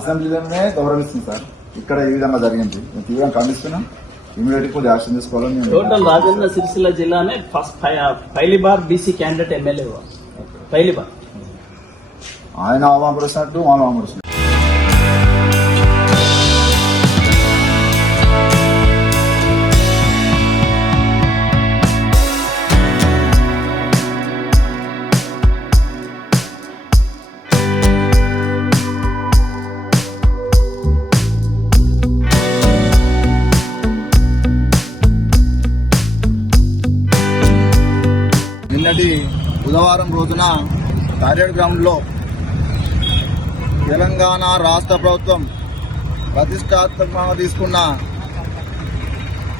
అసెంబ్లీలోనే గౌరవిస్తుంది sir. ఇక్కడ ఈ విధంగా జరిగింది. నేను తీవ్రంగా ఖండిస్తున్నాం ఇమీడియట్ కూడా యాక్షన్ తీసుకోవాలని టోటల్ రాజేంద్ర సిరిసిల్ల జిల్లానే ఫస్ట్ పైలి బార్ బీసీ క్యాండిడేట్ ఎమ్మెల్యే పైలిబార్. ఆయన అవమానపరుస్తున్నట్టు మనం అవమానపరుస్తున్నాం నిన్నటి బుధవారం రోజున తారేడు గ్రౌండ్లో తెలంగాణ రాష్ట్ర ప్రభుత్వం ప్రతిష్టాత్మకంగా తీసుకున్న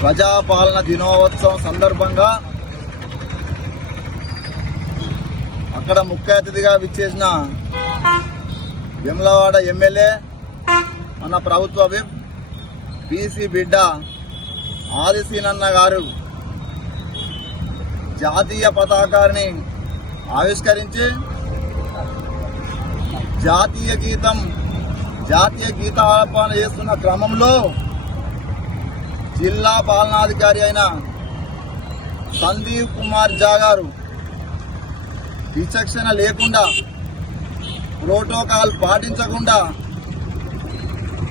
ప్రజాపాలన దినోత్సవం సందర్భంగా అక్కడ ముఖ్య అతిథిగా విచ్చేసిన విమలవాడ ఎమ్మెల్యే మన ప్రభుత్వ విప్ బీసీ బిడ్డ ఆదిశీనన్న గారు జాతీయ పతాకాన్ని ఆవిష్కరించి జాతీయ గీతం జాతీయ గీత గీతాలాపన చేస్తున్న క్రమంలో జిల్లా పాలనాధికారి అయిన సందీప్ కుమార్ జా గారు విచక్షణ లేకుండా ప్రోటోకాల్ పాటించకుండా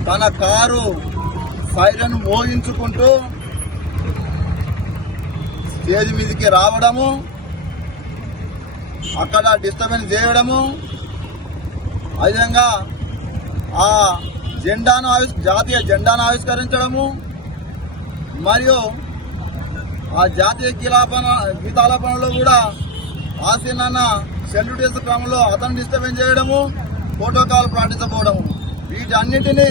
తన కారు సైరన్ మోగించుకుంటూ స్టేజ్ మీదకి రావడము అక్కడ డిస్టర్బెన్స్ చేయడము అదేవిధంగా ఆ జెండాను ఆవిష్ జాతీయ జెండాను ఆవిష్కరించడము మరియు ఆ జాతీయ గీలాపన గీతాలాపనలో కూడా ఆసీనాన్న సెల్యూట్ క్రమంలో అతను డిస్టర్బెన్స్ చేయడము ప్రోటోకాల్ పాటించకపోవడము వీటన్నిటినీ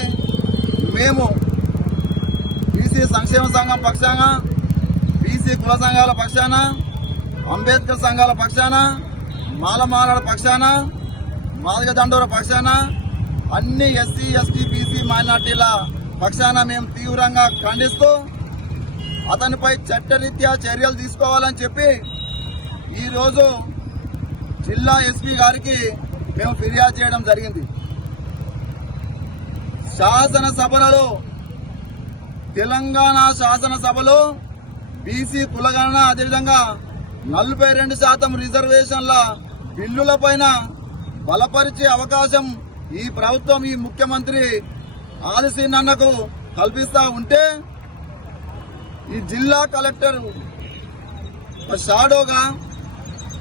మేము బీసీ సంక్షేమ సంఘం పక్షంగా బీసీ కుల సంఘాల పక్షాన అంబేద్కర్ సంఘాల పక్షాన మాలమాలల పక్షాన మాదిగ దండోర పక్షాన అన్ని ఎస్సీ ఎస్టీ బీసీ మైనార్టీల పక్షాన మేము తీవ్రంగా ఖండిస్తూ అతనిపై చట్టరీత్యా చర్యలు తీసుకోవాలని చెప్పి ఈరోజు జిల్లా ఎస్పీ గారికి మేము ఫిర్యాదు చేయడం జరిగింది. శాసనసభలలో తెలంగాణ శాసనసభలో బీసీ కులగణన అదేవిధంగా నలభై రెండు శాతం రిజర్వేషన్ల బిల్లులపైన బలపరిచే అవకాశం ఈ ప్రభుత్వం ఈ ముఖ్యమంత్రి ఆదిశీనన్నకు కల్పిస్తా ఉంటే ఈ జిల్లా కలెక్టర్ ఒక షాడోగా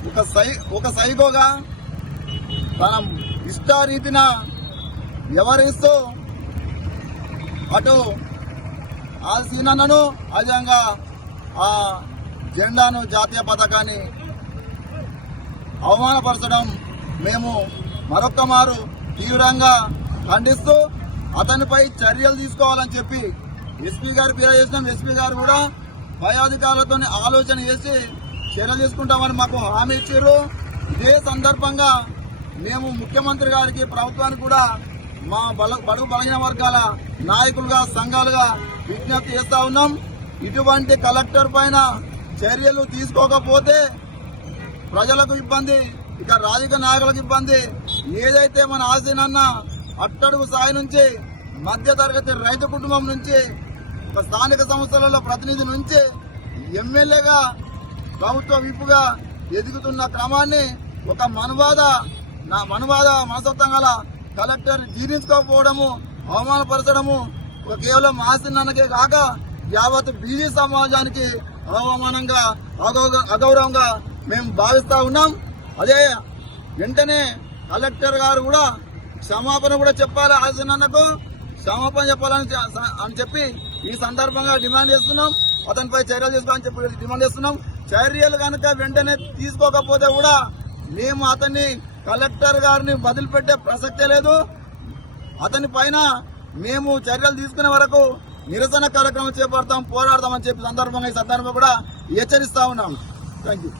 ఒక సై ఒక సైకోగా తన ఇష్టారీతిన వ్యవహరిస్తూ అటు ఆ సీనన్నను అదేవిధంగా ఆ జెండాను జాతీయ పథకాన్ని అవమానపరచడం మేము మరొక్క మారు తీవ్రంగా ఖండిస్తూ అతనిపై చర్యలు తీసుకోవాలని చెప్పి ఎస్పీ గారు ఫిర్యాదు చేసినాం. ఎస్పీ గారు కూడా పై అధికారులతో ఆలోచన చేసి చర్యలు తీసుకుంటామని మాకు హామీ ఇచ్చారు. ఇదే సందర్భంగా మేము ముఖ్యమంత్రి గారికి ప్రభుత్వానికి కూడా మా బల బడుగు బలహీన వర్గాల నాయకులుగా సంఘాలుగా విజ్ఞప్తి చేస్తా ఉన్నాం. ఇటువంటి కలెక్టర్ పైన చర్యలు తీసుకోకపోతే ప్రజలకు ఇబ్బంది ఇక రాజకీయ నాయకులకు ఇబ్బంది. ఏదైతే మన ఆశీనన్న అట్టడుగు స్థాయి నుంచి మధ్య తరగతి రైతు కుటుంబం నుంచి ఒక స్థానిక సంస్థలలో ప్రతినిధి నుంచి ఎమ్మెల్యేగా ప్రభుత్వ విప్పుగా ఎదుగుతున్న క్రమాన్ని ఒక మనువాద నా మనువాద మనసత్వం గల కలెక్టర్ జీర్ణించుకోకపోవడము అవమానపరచడము ఒక కేవలం ఆశీనన్నకే కాక యావత్ బీజీ సమాజానికి అవమానంగా అగౌ- అగౌరవంగా మేము భావిస్తూ ఉన్నాం. అదే వెంటనే కలెక్టర్ గారు కూడా క్షమాపణ కూడా చెప్పాలి హాసనన్నకు క్షమాపణ చెప్పాలని అని చెప్పి ఈ సందర్భంగా డిమాండ్ చేస్తున్నాం. అతనిపై చర్యలు తీసుకోవాలని చెప్పి డిమాండ్ చేస్తున్నాం. చర్యలు కనుక వెంటనే తీసుకోకపోతే కూడా మేము అతన్ని కలెక్టర్ గారిని వదిలిపెట్టే ప్రసక్తే లేదు. అతని పైన మేము చర్యలు తీసుకునే వరకు నిరసన కార్యక్రమం చేపడతాం పోరాడతామని చెప్పి సందర్భంగా ఈ సందర్భంగా కూడా హెచ్చరిస్తా ఉన్నాను థ్యాంక్ యూ